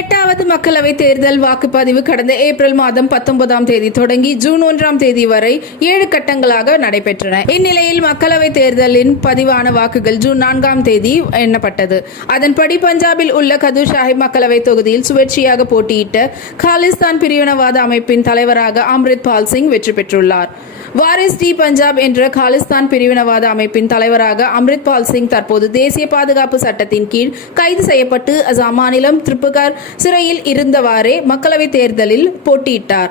18வது மக்களவை தேர்தல் வாக்குப்பதிவு கடந்த ஏப்ரல் மாதம் 19ஆம் தேதி தொடங்கி ஜூன் 1ஆம் தேதி வரை 7 கட்டங்களாக நடைபெற்றன. இந்நிலையில் மக்களவை தேர்தலின் பதிவான வாக்குகள் ஜூன் 4ஆம் தேதி எண்ணப்பட்டது. அதன்படி பஞ்சாபில் உள்ள கதூர் சாஹிப் மக்களவை தொகுதியில் சுயேட்சையாக போட்டியிட்ட காலிஸ்தான் பிரிவினவாத அமைப்பின் தலைவராக அம்ரித் பால் சிங் வெற்றி பெற்றுள்ளார். வாரிஸ் டி பஞ்சாப் என்ற காலிஸ்தான் பிரிவினவாத அமைப்பின் தலைவராக அம்ரித் பால் சிங் தற்போது தேசிய பாதுகாப்பு சட்டத்தின் கீழ் கைது செய்யப்பட்டு அசாம் மாநிலம் திரிபுகர் சிறையில் இருந்தவாறே மக்களவைத் தேர்தலில் போட்டியிட்டார்.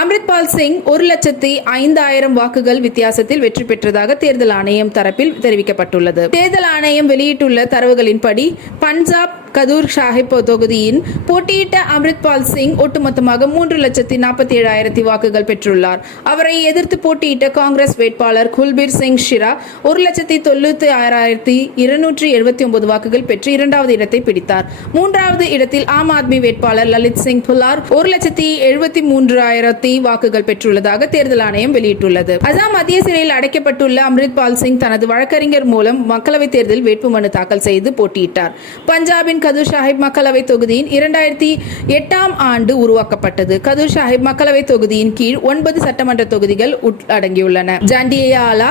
அம்ரித் பால் சிங் 1,05,000 வாக்குகள் வித்தியாசத்தில் வெற்றி பெற்றதாக தேர்தல் ஆணையம் தரப்பில் தெரிவிக்கப்பட்டுள்ளது. தேர்தல் ஆணையம் வெளியிட்டுள்ள தரவுகளின்படி பஞ்சாப் கதூர் சாஹிப் தொகுதியின் போட்டியிட்ட அம்ரித் பால் சிங் ஒட்டுமொத்தமாக 3,47,000 வாக்குகள் பெற்றுள்ளார். அவரை எதிர்த்து போட்டியிட்ட காங்கிரஸ் வேட்பாளர் குல்பீர் சிங் ஷிரா 1,96,279 வாக்குகள் பெற்று 2வது இடத்தை பிடித்தார். 3வது இடத்தில் ஆம் ஆத்மி வேட்பாளர் லலித் சிங் புல்லார் 1,73,000 வாக்குகள் பெற்றுள்ளதாக தேர்தல் ஆணையம் வெளியிட்டுள்ளது. அசாம் மத்திய சிறையில் அடைக்கப்பட்டுள்ள அம்ரித் பால் சிங் தனது வழக்கறிஞர் மூலம் மக்களவைத் தேர்தலில் வேட்புமனு தாக்கல் செய்து போட்டியிட்டார். பஞ்சாபின் கதூர் சாஹிப் மக்களவை தொகுதியின் 2008ஆம் ஆண்டு உருவாக்கப்பட்டது. கதூர் சாஹிப் மக்களவை தொகுதியின் கீழ் 9 சட்டமன்ற தொகுதிகள் அடங்கியுள்ளன. ஜாண்டியாலா,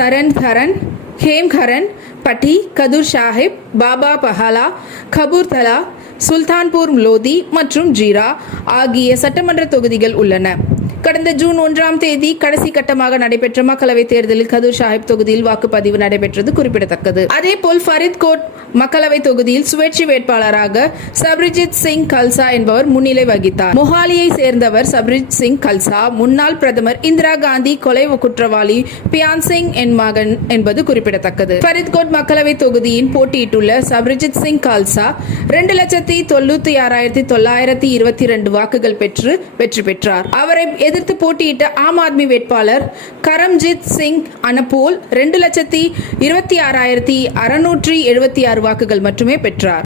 தரன், ஹேம்கரன், பட்டி, கதூர் சாஹிப், பாபா பஹாலா, கபூர்தலா, சுல்தான்பூர் லோதி மற்றும் ஜீரா ஆகிய சட்டமன்ற தொகுதிகள் உள்ளன. கடந்த ஜூன் 1ஆம் தேதி கடைசி கட்டமாக நடைபெற்ற மக்களவைத் தேர்தலில் கதூர் சாஹிப் தொகுதியில் வாக்குப்பதிவு நடைபெற்றது குறிப்பிடத்தக்கது. அதேபோல் ஃபரித்கோட் மக்களவை தொகுதியில் சுயேட்சை வேட்பாளராக சப்ரிஜித் சிங் கல்சா என்பவர் முன்னிலை வகித்தார். மொஹாலியை சேர்ந்தவர் சப்ரிஜித் சிங் கல்சா முன்னாள் பிரதமர் இந்திரா காந்தி கொலை குற்றவாளி பியான் சிங் மகன் என்பது குறிப்பிடத்தக்கது. ஃபரித்கோட் மக்களவை தொகுதியின் போட்டியிட்டுள்ள சப்ரிஜித் சிங் கல்சா 2,96,922 வாக்குகள் பெற்று வெற்றி பெற்றார். அவரை எதிர்த்து போட்டியிட்ட ஆம் ஆத்மி வேட்பாளர் கரம்ஜித் சிங் அனபோல் 2,26,676 வாக்குகள் மட்டுமே பெற்றார்.